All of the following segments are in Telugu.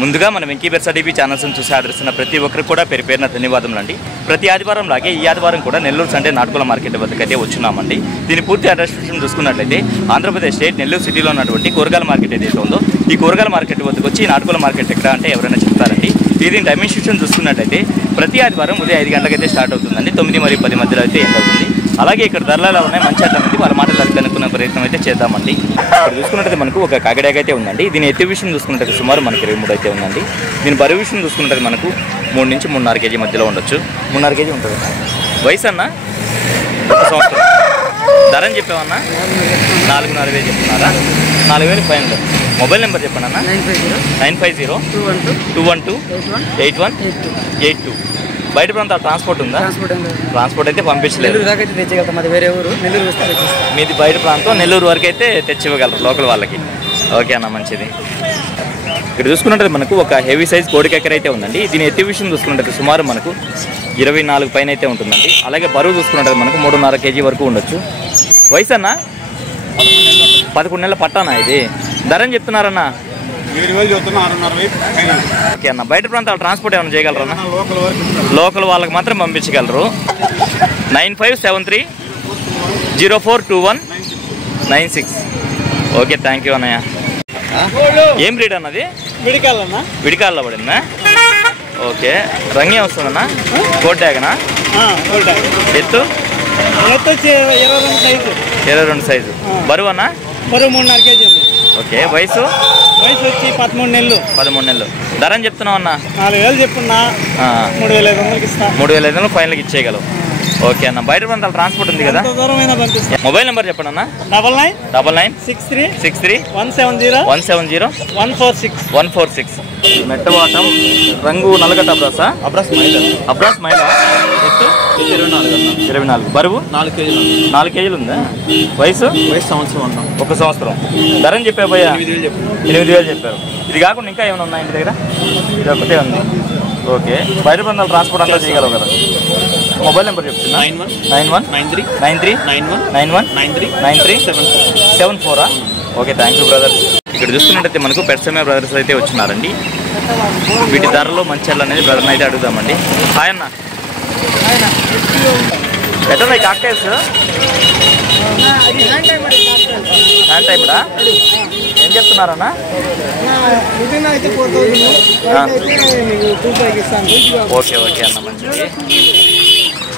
ముందుగా మన వెంకీ బెర్సా టీవీ ఛానల్స్ని చూసి ఆదరిస్తున్న ప్రతి ఒక్కరికి కూడా పేరున ధన్యవాదములు అండి. ప్రతి ఆదివారం లాగే ఈ ఆదివారం కూడా నెల్లూరు సండే నాటుకోల మార్కెట్ వద్దకైతే వచ్చున్నామండి. దీని పూర్తి అడ్రస్ చూసుకున్నట్లయితే ఆంధ్రప్రదేశ్ స్టేట్ నెల్లూరు సిటీలో ఉన్నటువంటి కూరగాయల మార్కెట్ ఏదైతే ఉందో ఈ కూరగాయల మార్కెట్ వద్దకు వచ్చి నాటుకోల మార్కెట్ ఎక్కడ అంటే ఎవరైనా చెప్తారండి. దీని డైమెన్షన్ చూసుకున్నట్లయితే ప్రతి ఆదివారం ఉదయం 5 గంటలకైతే స్టార్ట్ అవుతుందండి. 9 మరియు 10 మధ్యలో అయితే ఎండ్ అవుతుంది. అలాగే ఇక్కడ ధరలలో ఉన్నాయి మంచి అట్లనేది వాళ్ళ మాటలు కనుక్కునే ప్రయత్నం అయితే చేద్దామండి. ఇక్కడ చూసుకున్నట్లయితే మనకు ఒక కాకిడాక అయితే ఉందండి. దీని ఎత్తు విషయం చూసుకున్నట్లయితే సుమారు మనకి 23 అయితే ఉందండి. దీని బరువు విషయం చూసుకున్నట్లయితే మనకు 3 నుంచి 3.5 కేజీ మధ్యలో ఉండొచ్చు. 3.5 కేజీ ఉంటుంది. వయసు అన్న 1 సంవత్సరం. ధర అని చెప్పామన్నా 4,500 చెప్తున్నారా? 4,000 ఫైనల్. మొబైల్ నెంబర్ చెప్పండి అన్న. 950-212-8182. బయట ప్రాంతాల ట్రాన్స్పోర్ట్ ఉందా? ట్రాన్స్పోర్ట్ అయితే పంపించలేదు. మీది బయట ప్రాంతం నెల్లూరు వరకు అయితే తెచ్చివ్వగలరు లోకల్ వాళ్ళకి. ఓకే అన్న, మంచిది. ఇక్కడ చూసుకున్నట్టు మనకు ఒక హెవీ సైజ్ కోడికెక్కర అయితే ఉందండి. దీని ఎత్తి విషయం చూసుకున్నట్టు సుమారు మనకు 24 పైన అయితే ఉంటుందండి. అలాగే బరువు చూసుకున్నట్టు మనకు 3.5 కేజీ వరకు ఉండొచ్చు. వయసు అన్న 11 నెలల పట్టానా ఇది? ధర అని చెప్తున్నారన్నా? 7,000. ఓకే అన్న, బయట ప్రాంతాల ట్రాన్స్పోర్ట్ ఏమైనా చేయగలరా? లోకల్ వాళ్ళకి మాత్రం పంపించగలరు. 9573042196. ఓకే, థ్యాంక్ యూ అన్నయ్య. ఏం బ్రీడ్ అన్నది? విడికాల్లో పడిందా? ఓకే, రంగే వస్తుందన్నా? కోడ్డాగనా? ఎత్తు 22 సైజు. బరువు అన్న? బరువు 3.5 కేజీ. ఓకే, వయసు వచ్చి 13 నెలలు. 13 నెలలు. ధర అని చెప్తున్నావు అన్న? 4,000 చెప్పున్నా. 3,500 ఇస్తా. 3,500 ఫైనల్కి ఇచ్చేయగలవు. ఓకే అన్న, బయట ప్రాంతాల ట్రాన్స్పోర్ట్ ఉంది కదా? మొబైల్ నెంబర్ చెప్పండి అన్న. 996363170146. మెట్టవాటం రంగు నల్లగడ్డ అబ్రాస్ మైల. ఎత్తు 24. బరువు 4 కేజీలు. 4 కేజీలు ఉందా? వయసు సంవత్సరం అన్న. 1 సంవత్సరం. ధర అని చెప్పాబోయా? 8,000 చెప్పారు. ఇది కాకుండా ఇంకా ఏమైనా ఉన్నాయి ఇంటి దగ్గర? ఇది ఒకటే ఉంది. ఓకే, బయట ప్రాంతాల ట్రాన్స్పోర్ట్ అంతా చేయగలవు కదా? మొబైల్ నెంబర్ చెప్తున్నా. 9193939374. Okay, thank you brother. ఇక్కడ చూస్తున్నట్టయితే మనకు పెర్సమే బ్రదర్స్ అయితే వచ్చినారండి. వీటి ధరలో మంచి అనేది బ్రదర్ని అయితే అడుగుదామండి. హాయ్ అన్న, ఎట్లా కాక్టైల్స్? హ్యాండ్ టైప్డా? ఏం చెప్తున్నారన్నా? ఓకే ఓకే అన్న, మంచిది.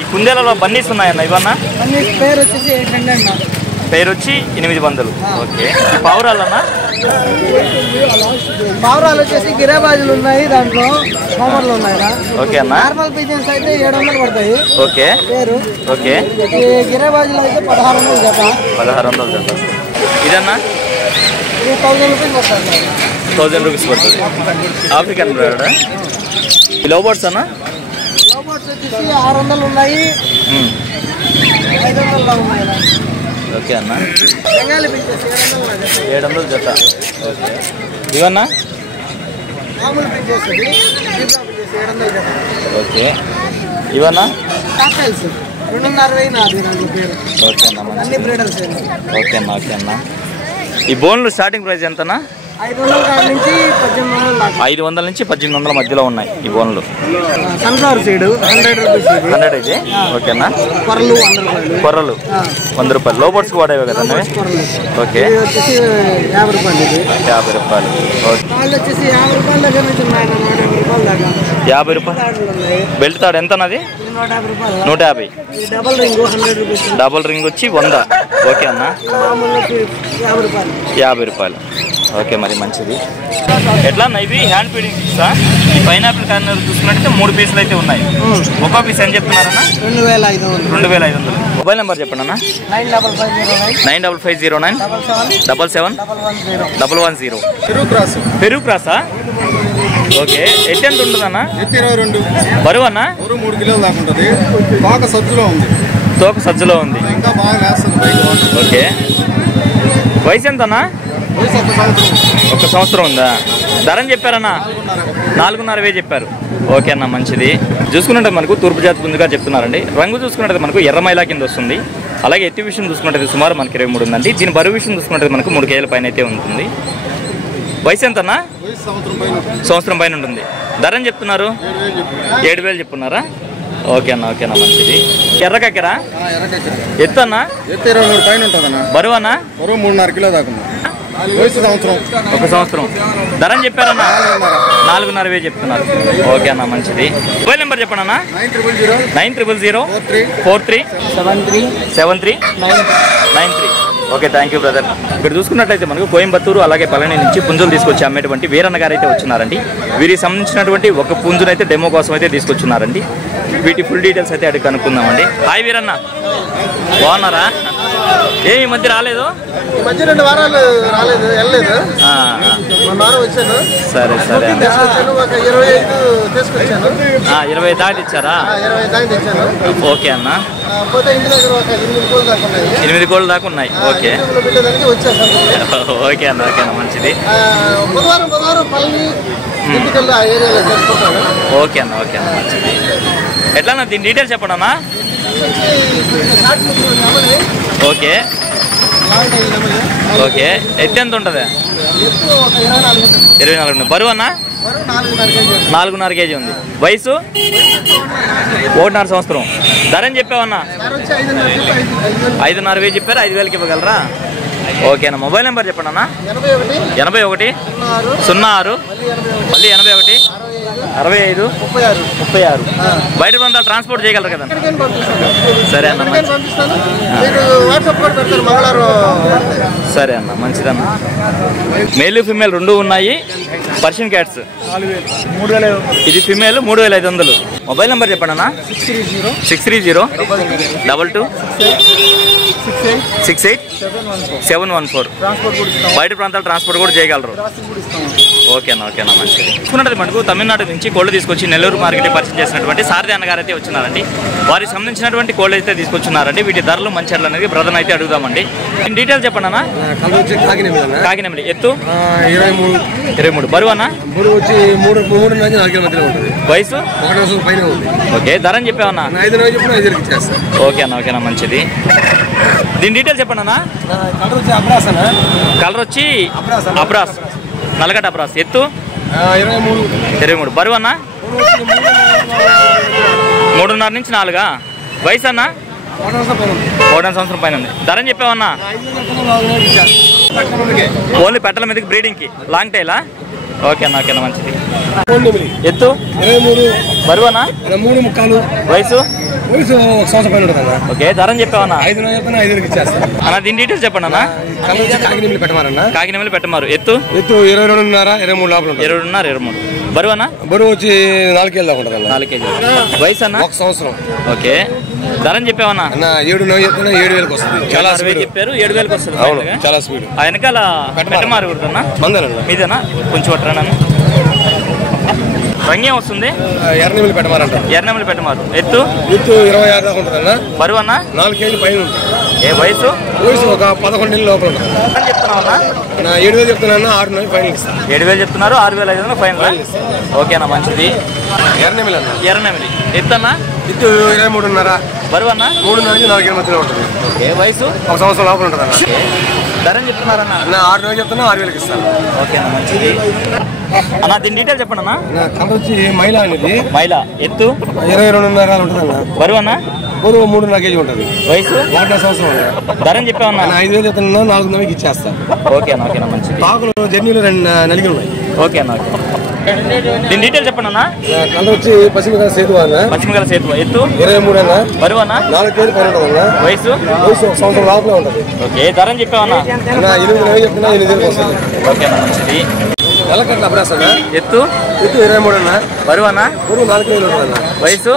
ఈ కుందేలలో బన్నీస్ ఉన్నాయన్న ఇవన్నా? పేరు వచ్చి 800. ఓకే, పావురాలన్నా? పావురాలు వచ్చేసి గిరాబాజులు ఉన్నాయి, దాంట్లో హోమర్లు ఉన్నాయి. ఓకే అన్న. నార్మల్ పిజన్స్ అయితే 700 పడతాయి. ఓకే పేరు. ఓకే, గిరాబాజులు అయితే 1,600 జత. 1,600 జత. ఇదన్నా 1,000 రూపీస్ పడుతుంది. 1,000 రూపీస్ పడుతుంది. African breed. ఈ లవ్ బర్డ్స్ అన్న? లవ్ బర్డ్స్ వచ్చేసి 600 ఉన్నాయి, 500 ఉన్నాయి. ఓకే అన్న, బెంగాలీ పిజన్స్ 700 జత. ఓకే, ఇవన్నా? మామూలు పిజన్స్ 700 జత. ఓకే, ఇవన్నా? కాక్టైల్స్ 2,500 పేరు. ఓకే అన్న, అన్ని బ్రీడర్స్. ఓకే అన్న. ఓకే అన్న, ఈ బోన్లు స్టార్టింగ్ ప్రైస్ ఎంతనా? 500 నుంచి 1,800 దాకా. 500 నుంచి 1,800 మధ్యలో ఉన్నాయి ఈ బోన్లు. Sunflower seed 100 rupees. 100 అయితే ఓకేనా? కొర్రలు 100 రూపాయలు. కొర్రలు 100 రూపాయలు. లో బర్డ్స్కి వాడేవి కదా? ఓకే, ఇది వచ్చేసి 50 రూపాయలు. ఇది 50 రూపాయలు. ఓకే, వాళ్ళు వచ్చేసి 50 రూపాయల దగ్గర నుంచి ఉన్నాయి, 150 రూపాయల దాకా. 50 రూపాయలు. బెల్ట్ తాడు ఎంత అన్నది? 150 రూపాయలు. 150. Double ring 100 rupees. Double ring వచ్చి 100. ఓకే అన్న, మామూలు 50 రూపాయలు. 50 రూపాయలు. ఓకే, మరి మంచిది. ఎట్లా అన్న ఇవి? Hand feeding Pisa? ఈ పైనాపిల్ కార్నర్ చూసుకున్నట్టయితే 3 పీసులు అయితే ఉన్నాయి. ఒక్కో పీస్ ఎంత చెప్తున్నారన్నా? 2,500. 2,500. మొబైల్ నెంబర్ చెప్పండి అన్న. 95509 777710. పెరుగు క్రాసా? ఓకే, ఎత్తి ఎంత ఉంటుందన్న? 22. బరువు అన్న? 3 కిలోలు దాకా ఉంటుంది. తోక సజ్జలో ఉంది. ఇంకా బాగా వేస్తుంది. ఓకే, వయసు ఎంతన్నా? 1 సంవత్సరం ఉందా? ధర అని చెప్పారన్నా? 4,500 చెప్పారు. ఓకే అన్న, మంచిది. చూసుకున్నట్టు మనకు తూర్పు జాతి ముందుగా చెప్తున్నారండి. రంగు చూసుకున్నట్టు మనకు ఎర్రమైలా కింద వస్తుంది. అలాగే ఎత్తి విషయం చూసుకున్నట్టు సుమారు మనకి 23 ఉందండి. దీని బరువు విషయం చూసుకున్నట్టు మనకు 3 కేజీల పైన అయితే ఉంటుంది. వయసు ఎంతన్నా? సంవత్సరం పైన ఉంటుంది. ధర అని చెప్తున్నారు? 7,000 చెప్తున్నారా? ఓకేనా మంచిది. ఎర్రకక్కరా? ఎత్తు అన్నా? 23 పైన ఉంటుందన్నా. బరువు అన్నా? 3.5 కిలో దాకా. ఒక సంవత్సరం. ధర అని చెప్పారన్నా? 4,500 చెప్తున్నారు. ఓకే అన్న మంచిది. మొబైల్ నెంబర్ చెప్పండి అన్న. 900043737393. Okay, thank you brother. ఇక్కడ చూసుకున్నట్లయితే మనకు కోయంబత్తూరు అలాగే పళని నుంచి పుంజులు తీసుకొచ్చి అమ్మేటువంటి వీరన్న గారు అయితే వచ్చినారండి. వీరికి సంబంధించినటువంటి ఒక పుంజును అయితే డెమో కోసం అయితే తీసుకొచ్చున్నారండి. వీటి ఫుల్ డీటెయిల్స్ అయితే అడిగి కనుక్కుందామండి. హాయ్ వీరన్న, బాగున్నారా? ఈ మధ్య రాలేదు? ఈ మధ్య 2 వారాలు రాలేదు, వెళ్ళలేదు. వారం వచ్చాను. సరే ఒక 25 తీసుకొచ్చాను. 20 దాటి ఇచ్చారా? 20 దాకా తెచ్చాను. ఓకే అన్న. పోతే ఇంటి దగ్గర ఒక 8 కోళ్ళు దాకా ఉన్నాయి. 8 కోళ్ళు దాకా ఉన్నాయి. ఓకే పెట్టేదానికి వచ్చేసాను. ఓకే అన్న మంచిది. బుధవారం పల్లి ఇంటికెళ్ళి ఆ ఏరియాలో చేసుకుంటాను. ఓకే అన్న మంచిది. ఎట్లా దీని డీటెయిల్స్ చెప్పండి అన్న. ఓకే ఎత్తు ఎంత ఉంటుంది? 24. బరువు అన్న? 4.5 కేజీ ఉంది. వయసు? 1.5 సంవత్సరం. ధర అని చెప్పావన్నా? 5.5 చెప్పారు. 5,000కి ఇవ్వగలరా? ఓకే అన్న. మొబైల్ నెంబర్ చెప్పండి అన్న. 81 06 మళ్ళీ 81 65 36. బయట కొంత ట్రాన్స్పోర్ట్ చేయగలరు కదా? సరే అన్న. సరే అన్న మంచిదన్న. మేల్ ఫిమేల్ 2 ఉన్నాయి. Persian cats. ఇది ఫిమేల్ 3,500. మొబైల్ నెంబర్ చెప్పండి అన్న. 630 22 68 714. బయట ప్రాంతాలు ట్రాన్స్పోర్ట్ కూడా చేయగలరు. ఓకేనా మంచిది. చూసుకున్నట్టు మనకు తమిళనాడు నుంచి కోళ్ళు తీసుకొచ్చి నెల్లూరు మార్కెట్ పరిచయం చేసినటువంటి సారథి అన్నగారు అయితే వచ్చినారండి. వారికి సంబంధించినటువంటి కోళ్ళు అయితే తీసుకొచ్చున్నారండి. వీటి ధరలు మంచి అనేది బ్రదర్ అయితే అడుగుదామండి. డీటెయిల్స్ చెప్పండి అన్న. కాకినెమిలి. ఎత్తు? 23. బరువు అన్న? వయసు? ఓకే. ధర అని చెప్పావన్నా? ఓకే అన్న మంచిది. దీని డీటెయిల్స్ చెప్పండి అన్న. కలర్ వచ్చి అబ్రాస్, నల్లగడ్డ అబ్రాస్. ఎత్తు? 23. బరువు అన్న? 3.5 నుంచి 4. వయసు అన్న? 1.5 సంవత్సరం పైన ఉంది. ధర అని చెప్పావన్నా? ఓన్లీ పెట్టల మీదకి బ్రీడింగ్కి. లాంగ్ టైలా? ఓకే అన్న మంచిది. ఎత్తు? 23. బరువు అన్న? 3.5. వయసు? 1 సంవత్సరం పైన ఉంటుంది. ఓకే. ధర అని చెప్పావన్నా? 5,000 ఇచ్చేస్తాను అన్న. దీని డీటెయిల్స్ చెప్పండి అన్న. కాకినెమిలి పెట్టమారు. ఎత్తు? 22.5 23 లోపల. 22.5 బరువు అన్న? బరువు వచ్చి 4 కేజీలు దాకా ఉంటుంది. 4 కేజీలు. వయసు అన్న? 1 సంవత్సరం. ఓకే. ధర అని చెప్పావన్నా? 7,000 వస్తుంది. చాలా చెప్పారు. 7,000 వస్తుంది. చాలా స్పీడ్. ఆ వెనకాల పెట్టమారు కుడుతున్నా మీదేనా? కొంచెం పట్టరా నన్ను. రంగేం వస్తుంది? ఎర్రనెమిలి పెట్టమారు. ఎత్తు? 26 దాకా ఉంటుంది. బరువు అన్న? 4 కేజీలు పైన ఉంటుంది. ఏ వయసు? ఒక 11 నెలల లోపల ఉంటుంది. చెప్తున్నావన్నా? 7,000 చెప్తున్నా. 6,000 ఫైనల్ ఇస్తాను. 7,000 చెప్తున్నారు. 6,500 ఫైనల్. ఓకేనా మంచిది. ఎర్రనెమిలి. ఎత్తు అన్న? ఎత్తు 23.5. బరువు అన్న? 3.5 నుంచి 4 మధ్యలో ఉంటుంది. ఏ వయసు? 1 సంవత్సరం లోపల ఉంటుంది అన్న. ధర చెప్తున్నారన్న? 6,000 చెప్తున్నా. 6,000 ఇస్తాను. ఓకేనా మంచిది అన్న. దీని డీటెయిల్ చెప్పండి అన్న. వచ్చి మైలా అనేది. మైలా. ఎత్తు? 22.5 ఉంటుంది అన్న. బరువు అన్న? బరువు 3.5 కేజీ ఉంటుంది. వయసు? 1 సంవత్సరం. ధర చెప్పామన్నా? 5,000 చెప్తున్నా. 4,000 ఇచ్చేస్తాను. ఓకేనా మంచిది. పాకులు జర్నీలు 2 నలిగి ఉన్నాయి. ఓకేనా. దీని డీటెయిల్ చెప్పండి అన్న. వచ్చి పశ్చిమగల సేతు. ఎత్తు? 23 అన్న. బరువు అన్న? 4 కేజీ పైన ఉంటుంది. వయసు? 1 సంవత్సరం లోపల ఉంటుంది. ఓకే. ధర చెప్పామన్నా? 8,000 చెప్తున్నా. 8,000 వస్తుంది. ఓకేనా మంచిది. ఎలకట్ల అబ్రాస్ అన్న. ఎత్తు? 23 అన్న. బరువు అన్న? బరువు 4 కేజీలు ఉంటుంది అన్న. వయసు?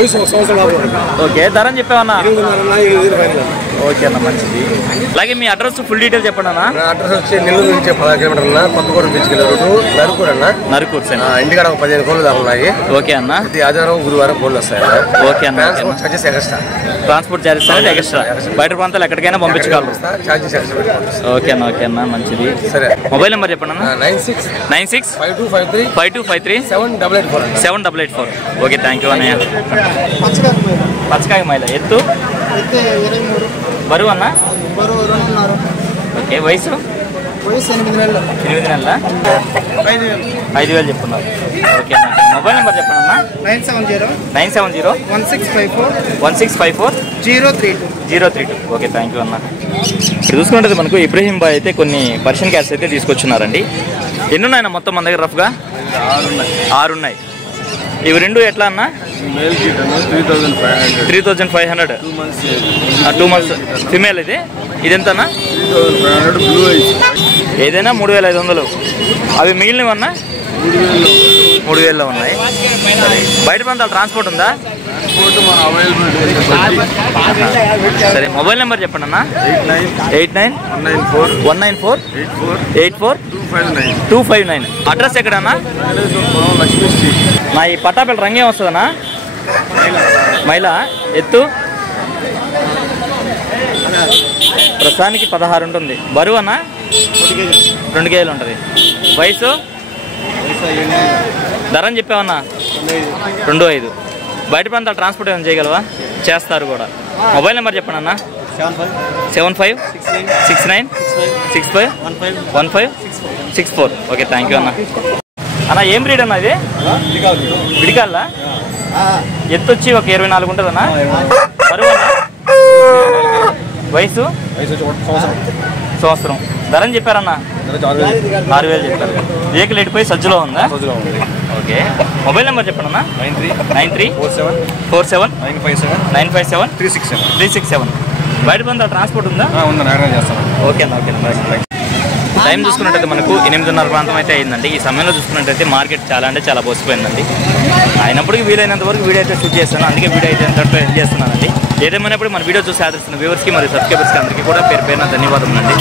1 సంవత్సరం లోపల ఉంటుంది. ఓకే. ధర చెప్పామన్నా? 8,000 పైన. ఓకే అన్న మంచిది. అలాగే మీ అడ్రస్ ఫుల్ డీటెయిల్ చెప్పండి అన్న. నా అడ్రస్ వచ్చి నెల్లూరు నుంచి 10 కిలోమీటర్లు అన్న. కొత్తగూడెం తీసుకెళ్ళే రోడ్డు నరుకూరు అన్న. నరుకూరు సార్. ఇంటికాడ 15 కోళ్ళు దాకా ఉన్నాయి. ఓకే అన్న. ఆదివారం గురువారం కోళ్ళు వస్తాయి. ఓకే అన్న. Charges extra. ట్రాన్స్పోర్ట్ చార్జెస్ అనేది ఎక్స్ట్రా. బయట ప్రాంతాలు ఎక్కడికైనా పంపించగలరు. Charges extra. ఓకే అన్న మంచిది. సరే. మొబైల్ నెంబర్ చెప్పండి అన్న. 96 5253 788 ఓకే. థ్యాంక్ యూ అన్నయ్య. పచ్చకాయ మైల. ఎత్తు? 23. బరువు అన్న? బరువు 2.5. ఓకే. వయసు? వయసు 8 నెలలు. 8 నెలల 5,000 చెప్తున్నారు. ఓకే అన్న. మొబైల్ నెంబర్ చెప్పండి అన్న. 970 1654 032. ఓకే, థ్యాంక్ యూ అన్న. ఇప్పుడు చూసుకుంటే మనకు ఇబ్రహీం బాయ్ అయితే కొన్ని పర్షియన్ క్యాట్స్ అయితే తీసుకొచ్చున్నారండి. ఎన్ని ఉన్నాయన్న మొత్తం మన దగ్గర రఫ్గా? 6 ఉన్నాయి. ఇవి రెండు ఎట్లా అన్న? 3,500. 2 months ఫిమేల్. ఇది ఎంత అన్న? ఏదైనా 3,500. అవి మిగిలినవన్నా 3,000లో ఉన్నాయి. బయట ప్రాంతాలు ట్రాన్స్పోర్ట్ ఉందా? సరే, మొబైల్ నెంబర్ చెప్పండి అన్న. 89 194 84 259. అడ్రస్ ఎక్కడన్నా? నా ఈ పట్టాపల్లి రంగేం వస్తుందన్నా? మైలా ఎత్తు ప్రస్తుతానికి 16 ఉంటుంది. బరువు అన్న 2 కేజీలు ఉంటుంది. వయసు ధర అని చెప్పావన్నా? 2,500. బయట ప్రాంతాలు ట్రాన్స్పోర్ట్ ఏమైనా చేయగలవా? చేస్తారు కూడా. మొబైల్ నెంబర్ చెప్పండి అన్న. 75 69 65 15 64. ఓకే, థ్యాంక్ యూ అన్న. అన్న ఏం బ్రీడ్ అన్న ఇది? విడికాళ్ళ. ఎత్తు వచ్చి ఒక 24 ఉంటుంది అన్న. బరువు అన్న? వయసు సంవత్సరం. ధర అని చెప్పారన్న? 6,000 చెప్పారు. ఏకలు ఎడిపోయి సజ్జలో ఉందా? ఓకే, మొబైల్ నెంబర్ చెప్పండి అన్న. 93 47 957 367. బయట బందా ట్రాన్స్పోర్ట్ ఉందా? ఓకే అన్న. ఓకే అన్న. టైం చూసుకున్నట్టయితే మనకు 8:30 ప్రాంతం అయితే అయిందండి. ఈ సమయంలో చూసుకున్నట్టయితే మార్కెట్ చాలా అంటే చాలా బోసిపోయిందండి. అయినప్పటికీ వీలైనంత వరకు వీడియో అయితే షూట్ చేస్తాను. అందుకే వీడియో అయితే ఎంతట్లో ఎండ్ చేస్తున్నానండి. ఏదేమైనప్పుడు మన వీడియో చూసి ఆదరిస్తున్న వ్యూవర్స్కి మరియు సబ్స్క్రైబర్స్కి అందరికీ కూడా పేరు పేరున ధన్యవాదములండి.